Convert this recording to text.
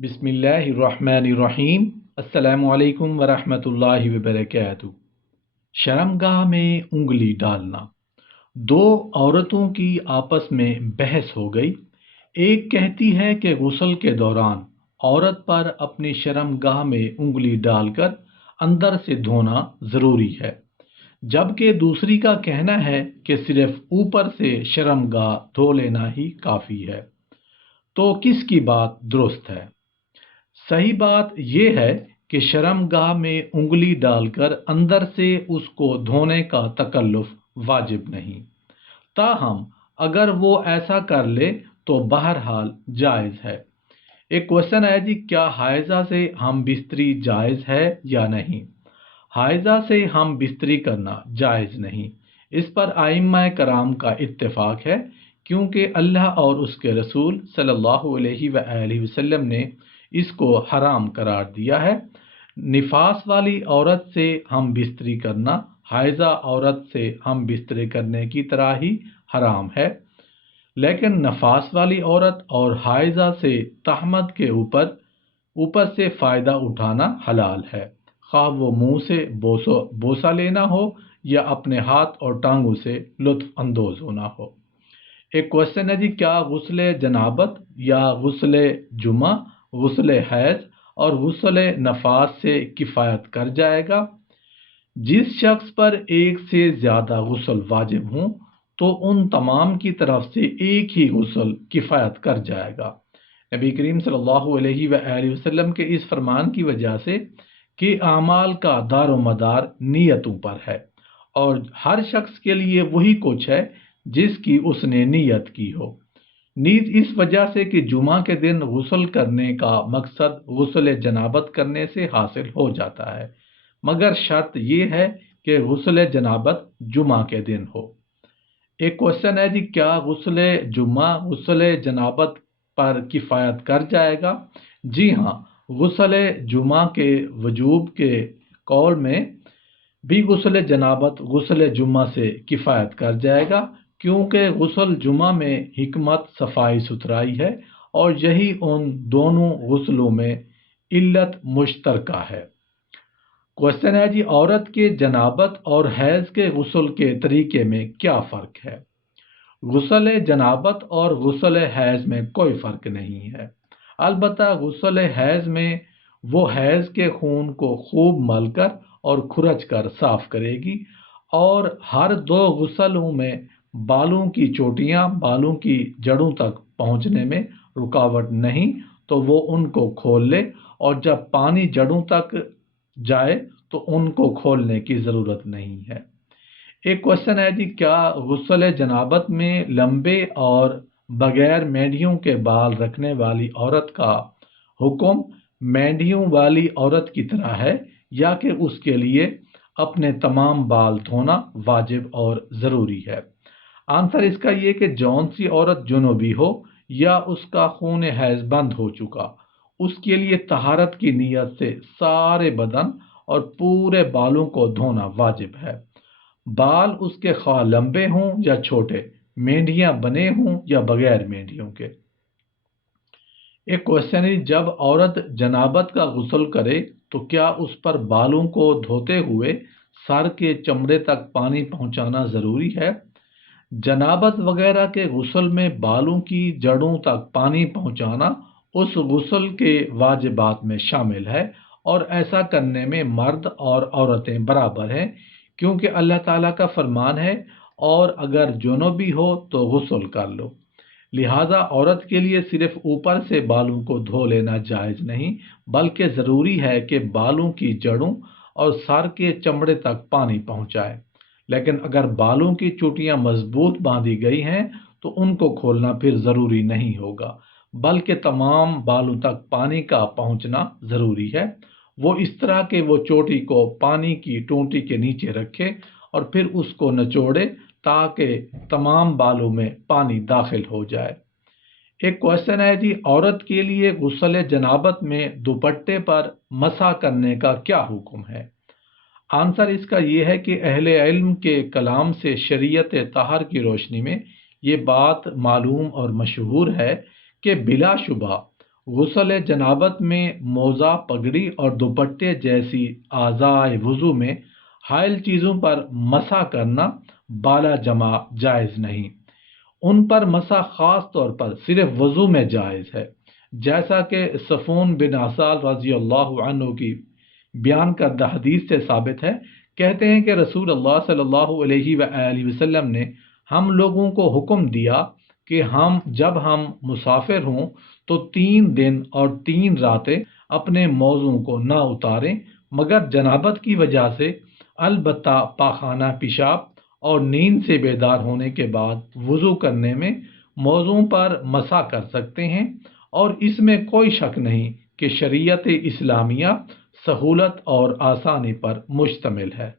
बिस्मिल्लाहिर्रहमानिर्रहीम। अस्सलामु अलैकुम वरहमतुल्लाहि वबरकातुहू। शर्मगाह में उंगली डालना। दो औरतों की आपस में बहस हो गई। एक कहती है कि गुस्ल के दौरान औरत पर अपनी शर्मगाह में उंगली डालकर अंदर से धोना ज़रूरी है, जबकि दूसरी का कहना है कि सिर्फ ऊपर से शर्मगाह धो लेना ही काफ़ी है। तो किसकी बात दुरुस्त है? सही बात यह है कि शर्मगाह में उंगली डालकर अंदर से उसको धोने का तकल्लुफ वाजिब नहीं। ताहम अगर वो ऐसा कर ले तो बहरहाल जायज़ है। एक क्वेश्चन है जी, क्या हाइजा से हम बिस्तरी जायज़ है या नहीं? हाइजा से हम बिस्तरी करना जायज़ नहीं, इस पर आइम्मा कराम का इत्तेफाक है, क्योंकि अल्लाह और उसके रसूल सल्लल्लाहु अलैहि वसल्लम ने इसको हराम करार दिया है। निफास वाली औरत से हम बिस्तरी करना हाइजा औरत से हम बिस्तरी करने की तरह ही हराम है, लेकिन नफास वाली औरत और हाइजा से तहमद के ऊपर से फ़ायदा उठाना हलाल है, खा वो मुंह से बोसा लेना हो या अपने हाथ और टांगों से लुत्फ अंदोज होना हो। एक क्वेश्चन है जी, क्या गुस्ले जनाबत या गुस्ले जुमा, गुस्ले हैज और गुस्ले नफास से किफ़ायत कर जाएगा? जिस शख्स पर एक से ज़्यादा गुस्ल वाजिब हों तो उन तमाम की तरफ से एक ही गुस्ल किफ़ायत कर जाएगा। नबी करीम सल्लल्लाहु अलैहि वसल्लम के इस फरमान की वजह से कि आमाल का दारो मदार नीयतों पर है, और हर शख्स के लिए वही कुछ है जिसकी उसने नीयत की हो। नीयत इस वजह से कि जुमा के दिन गुस्ल करने का मकसद गुस्ल जनाबत करने से हासिल हो जाता है, मगर शर्त यह है कि गुस्ल जनाबत जुमा के दिन हो। एक क्वेश्चन है जी, क्या गुस्ल जुमा गुस्ल जनाबत पर किफ़ायत कर जाएगा? जी हाँ, गुस्ल जुमा के वजूब के कौल में भी गुस्ल जनाबत गुस्ल जुमा से किफ़ायत कर जाएगा, क्योंकि गुस्ल जुमा में हिकमत सफाई सुथराई है और यही उन दोनों गुस्लों में इल्लत मुश्तरका है। क्वेश्चन है जी, औरत के जनाबत और हैज के गुस्ल के तरीके में क्या फ़र्क है? गुस्ल जनाबत और गुस्ल हैज में कोई फ़र्क नहीं है। अलबत्ता गुस्ल हैज में वो हैज के खून को खूब मलकर और खुरच कर साफ करेगी, और हर दो गुस्लों में बालों की चोटियां बालों की जड़ों तक पहुंचने में रुकावट नहीं, तो वो उनको खोल ले, और जब पानी जड़ों तक जाए तो उनको खोलने की ज़रूरत नहीं है। एक क्वेश्चन है जी, क्या गुस्ल जनाबत में लंबे और बगैर मेंढियों के बाल रखने वाली औरत का हुक्म मेंढियों वाली औरत की तरह है, या कि उसके लिए अपने तमाम बाल धोना वाजिब और ज़रूरी है? आंसर इसका ये कि जौन सी औरत जुनूबी हो या उसका खून हैज बंद हो चुका, उसके लिए तहारत की नीयत से सारे बदन और पूरे बालों को धोना वाजिब है। बाल उसके खा लंबे हों या छोटे, मेंढियां बने हों या बगैर मेंढियों के। एक क्वेश्चन है, जब औरत जनाबत का गुस्ल करे तो क्या उस पर बालों को धोते हुए सर के चमड़े तक पानी पहुंचाना ज़रूरी है? जनाबत वगैरह के गुस्ल में बालों की जड़ों तक पानी पहुंचाना उस गुस्ल के वाजिबात में शामिल है, और ऐसा करने में मर्द और औरतें बराबर हैं, क्योंकि अल्लाह ताला का फरमान है, और अगर जुनूबी हो तो गुस्ल कर लो। लिहाजा औरत के लिए सिर्फ ऊपर से बालों को धो लेना जायज़ नहीं, बल्कि ज़रूरी है कि बालों की जड़ों और सर के चमड़े तक पानी पहुंचाए। लेकिन अगर बालों की चोटियां मजबूत बांधी गई हैं तो उनको खोलना फिर ज़रूरी नहीं होगा, बल्कि तमाम बालों तक पानी का पहुंचना ज़रूरी है। वो इस तरह के वो चोटी को पानी की टोंटी के नीचे रखे और फिर उसको नचोड़े, ताकि तमाम बालों में पानी दाखिल हो जाए। एक क्वेश्चन है जी, औरत के लिए गुस्ल जनाबत में दुपट्टे पर मसा करने का क्या हुक्म है? आंसर इसका यह है कि अहले इल्म के कलाम से शरीयत तहर की रोशनी में ये बात मालूम और मशहूर है कि बिलाशुबा غسل جنابت میں موزہ، پگڑی اور دوپٹے جیسی اعضائے وضو میں حائل چیزوں پر مسح کرنا بالا جمع جائز نہیں۔ ان پر مسح خاص طور پر صرف وضو میں جائز ہے، جیسا کہ صفون بن عسال رضی اللہ عنہ کی بیان کردہ حدیث سے ثابت ہے۔ کہتے ہیں کہ رسول اللہ صلی اللہ علیہ وآلہ وسلم نے ہم لوگوں کو حکم دیا کہ جب ہم مسافر ہوں تو 3 دن اور 3 راتیں اپنے موضوع کو نہ اتاریں، مگر جنابت کی وجہ سے البتہ پاخانہ پیشاب اور نیند سے بیدار ہونے کے بعد وضو کرنے میں موضوع پر مسح کر سکتے ہیں، اور اس میں کوئی شک نہیں کہ شریعت اسلامیہ سہولت اور آسانی پر مشتمل ہے۔